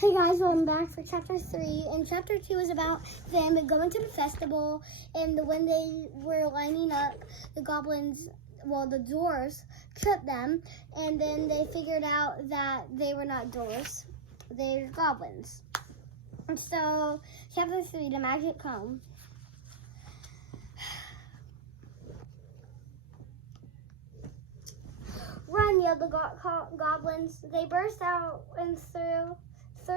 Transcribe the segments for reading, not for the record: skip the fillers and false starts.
Hey guys, welcome back for chapter 3. And chapter 2 is about them going to the festival, and when they were lining up, the goblins, the dwarves, tripped them, and then they figured out that they were not dwarves, they were goblins. And so, chapter 3, the magic comb. Run, yelled the goblins. They burst out and through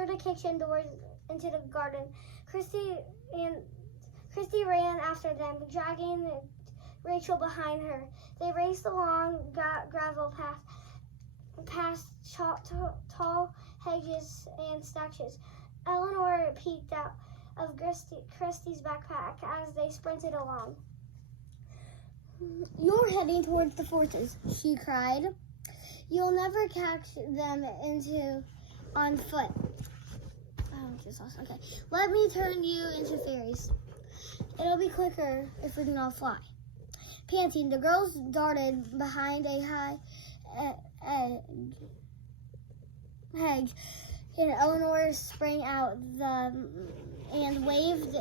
the kitchen doors into the garden. Christy ran after them, dragging Rachel behind her. They raced along gravel path, past tall hedges and statues. Eleanor peeked out of Christy's backpack as they sprinted along. "You're heading towards the fortress," she cried. "You'll never catch them on foot." Okay. "Let me turn you into fairies. It'll be quicker if we can all fly." Panting, the girls darted behind a high hedge, and Eleanor sprang out and waved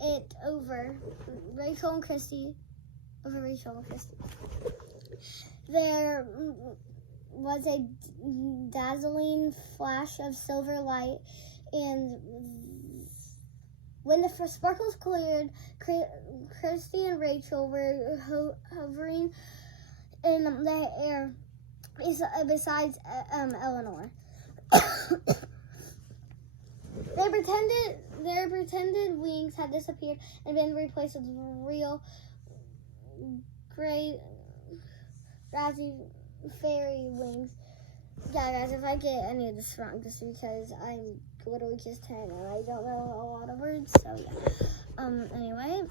it over Rachel and Christy. There was a dazzling flash of silver light, and when the sparkles cleared, Christy and Rachel were hovering in the air besides Eleanor. Their pretended wings had disappeared and been replaced with real gray, razzy fairy wings. Yeah, guys, if I get any of this wrong, just because I'm literally just 10 and I don't know a lot of words, so yeah. Anyway,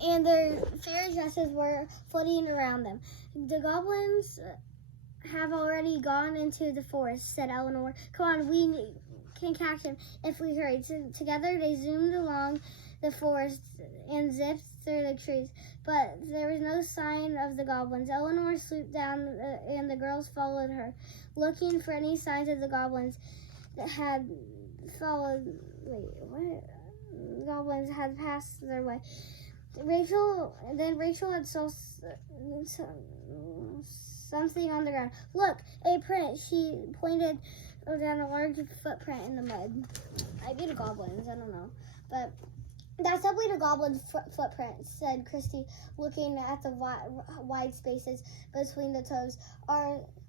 and their fairy dresses were floating around them. "The goblins have already gone into the forest," said Eleanor. "Come on, we can catch them if we hurry." Together, they zoomed along the forest and zipped through the trees, but there was no sign of the goblins. Eleanor swooped down, and the girls followed her, looking for any signs of the goblins that had goblins had passed their way. Rachel had saw something on the ground. "Look, a print." She pointed down a large footprint in the mud. Maybe the goblins, I don't know, but "that's definitely the goblin footprint," said Christy, looking at the wide spaces between the toes.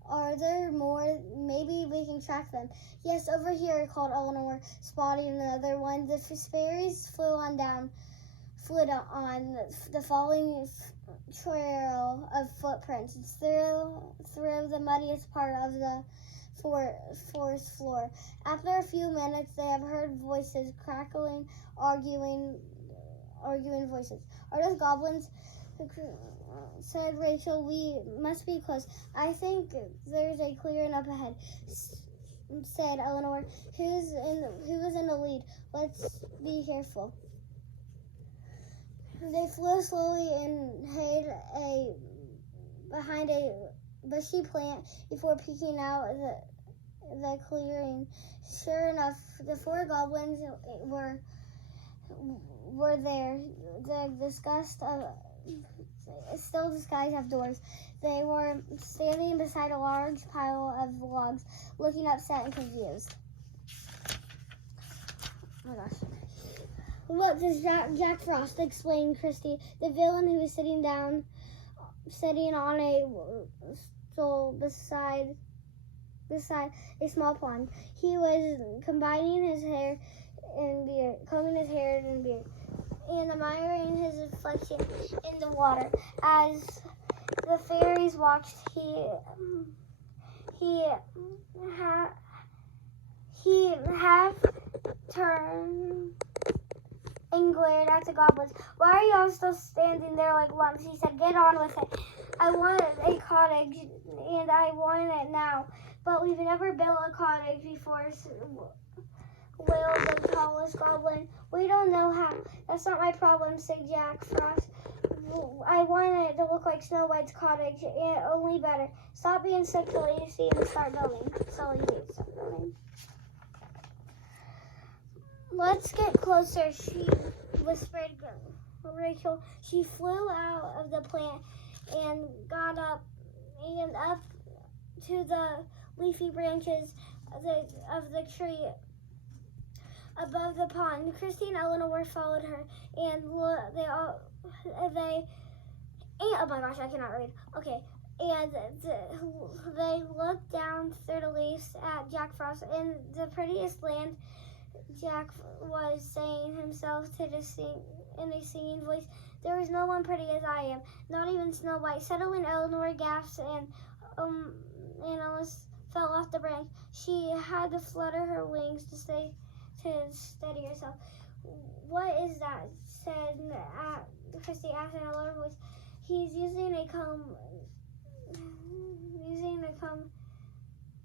Are there more? Maybe we can track them." "Yes, over here," called Eleanor, spotting another one. The fairies flew on the following trail of footprints through the muddiest part of the forest floor. After a few minutes, they have heard voices, crackling, arguing voices. "Are those goblins?" said Rachel. "We must be close. I think there's a clearing up ahead," said Eleanor. Who was in the lead? "Let's be careful." They flew slowly and hid behind a bushy plant before peeking out the clearing. Sure enough, the 4 goblins were there, still disguised as dwarves. They were standing beside a large pile of logs, looking upset and confused. Oh my gosh. "Look, there's Jack Frost," explained Christy, "the villain who was sitting on a stool beside a small pond. He was combing his hair and beard, and admiring his reflection in the water. As the fairies watched, he half turned and glared at the goblins. "Why are y'all still standing there like lumps?" he said. "Get on with it. I want a cottage, and I want it now." "But we've never built a cottage before," wailed the tallest goblin. "We don't know how." "That's not my problem," said Jack Frost. "I want it to look like Snow White's cottage, and only better. Stop being sick, lazy, and start building." So lazy, start building. let's get closer, she whispered Rachel. She flew out of the plant and got up to the leafy branches of the tree above the pond. Christy and Eleanor followed her, and oh my gosh, I cannot read. Okay, and they looked down through the leaves at Jack Frost in the prettiest land. Jack was saying himself in a singing voice, "There is no one pretty as I am, not even Snow White." Suddenly, Eleanor gasped and almost fell off the branch. She had to flutter her wings to steady herself. "What is that?" said Christy asked in a lower voice. "He's using a comb.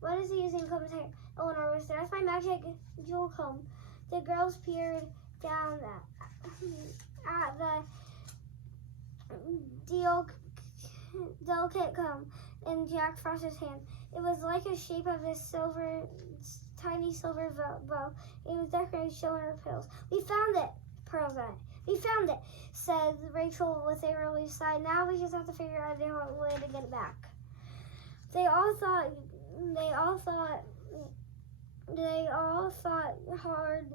What is he using a comb to?" Eleanor whispered. "That's my magic jewel comb." The girls peered down at the delicate comb in Jack Frost's hand. It was like the shape of this tiny silver bow. It was decorated, showing her pearls. "We found it!" Pearls on it. "We found it," said Rachel with a relieved sigh. "Now we just have to figure out a way to get it back." They all thought hard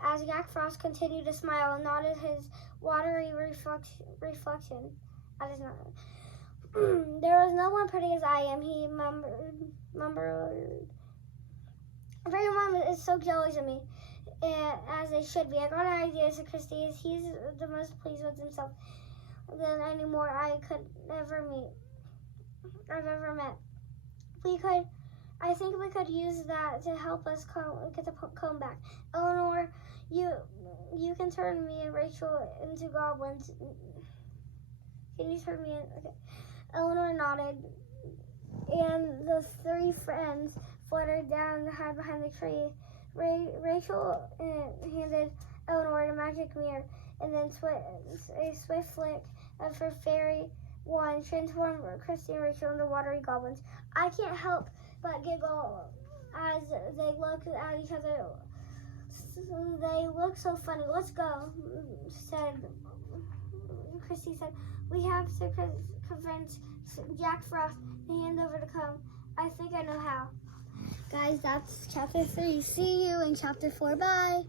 as Jack Frost continued to smile and nodded his watery reflection at his mother. "There was no one pretty as I am," he mumbled. "Everyone is so jealous of me, as they should be. I got an idea," said Christy. "He's the most pleased with himself than any more I've ever met. I think we could use that to help us get the comb back. Eleanor, you can turn me and Rachel into goblins. Can you turn me in?" Okay. Eleanor nodded, and the three friends fluttered down to hide behind the tree. Rachel handed Eleanor a magic mirror, and then a swift flick of her fairy wand transformed Christy and Rachel into watery goblins. I can't help but giggle as they looked at each other. "They look so funny. Let's go," Christy said. "We have to convince Jack Frost to hand over the comb. I think I know how." Guys, that's chapter 3. See you in chapter 4. Bye.